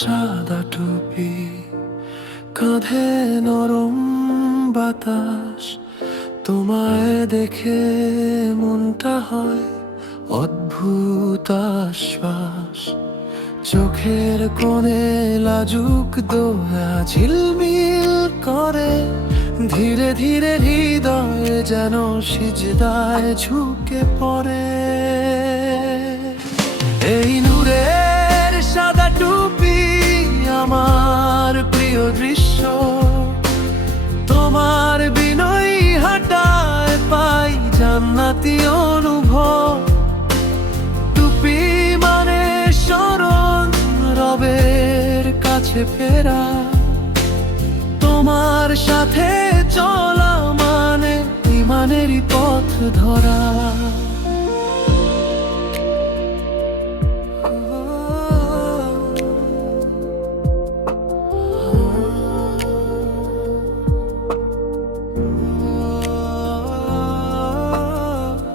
সাদা টুপি, কাঁধে নরম বাতাস, তোমায় দেখে মনটা হয় অদ্ভুত আশ্বাস। চোখের কোণে লাজুক দোয়া ঝিলমিল করে, ধীরে ধীরে হৃদয়ে যেন সিজদায় ঝুঁকে পড়ে। এই নূরের সাদা টুপি আমার প্রিয় দৃশ্য, তোমার বিনয়ী হাঁটায় পাই জান্নাতি অনুভব। টুপি মানে স্মরণ, রবের কাছে ফেরা, তোমার সাথে চলা মানে ইমানেরই পথ ধরা।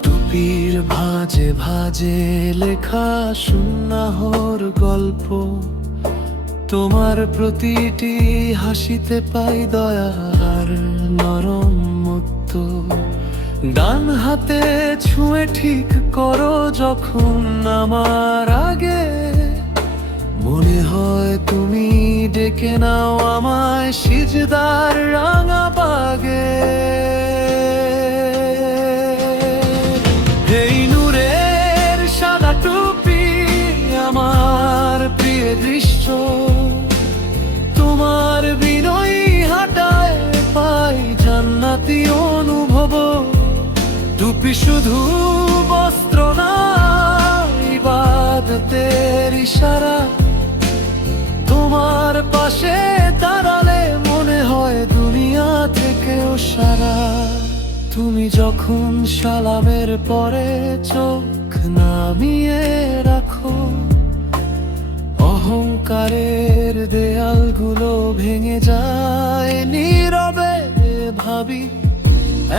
টুপির ভাঁজে ভাঁজে লেখা সুন্নাহর গল্প, তোমার প্রতিটি হাসিতে পাই দয়ার নরম মুক্ত। ডান হাতে ছুঁয়ে ঠিক করো যখন আমার আগে, মনে হয় তুমি ডেকে নাও আমায় সিজদার রাঙা বাগে। এই নূরের সাদা টুপি আমার প্রিয় দৃশ্য, তোমার বিনয়ী হাঁটায় পাই জান্নাতি অনুভব। টুপি শুধু বস্ত্র না, ইবাদতের ইশারা, তোমার পাশে দাঁড়ালে মনে হয় দুনিয়া থেকেও সারা। তুমি যখন সালামের পরে চোখ নামিয়ে রাখো, অহংকারের দেয়ালগুলো ভেঙে যায় নীরবে। ভাবি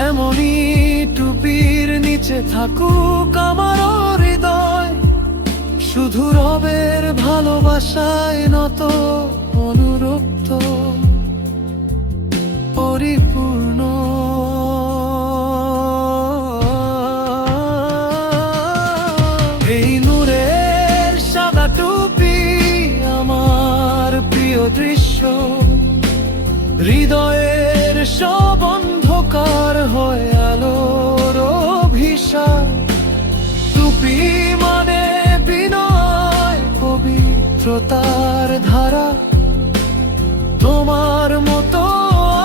এমনই টুপির নিচে থাকুক আমার হৃদয়, শুধু রবের ভালোবাসায় নত অনুরক্ত পরিপূর্ণ। এই নূরের সাদা টুপি আমার প্রিয় দৃশ্য, হৃদয়ের সব অন্ধকার হয় আলোর অভিশাপ। টুপি মানে বিনয়, পবিত্রতার ধারা, তোমার মতো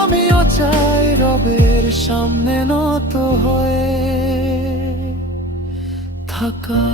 আমিও চাই রবের সামনে নত হয়ে থাকা।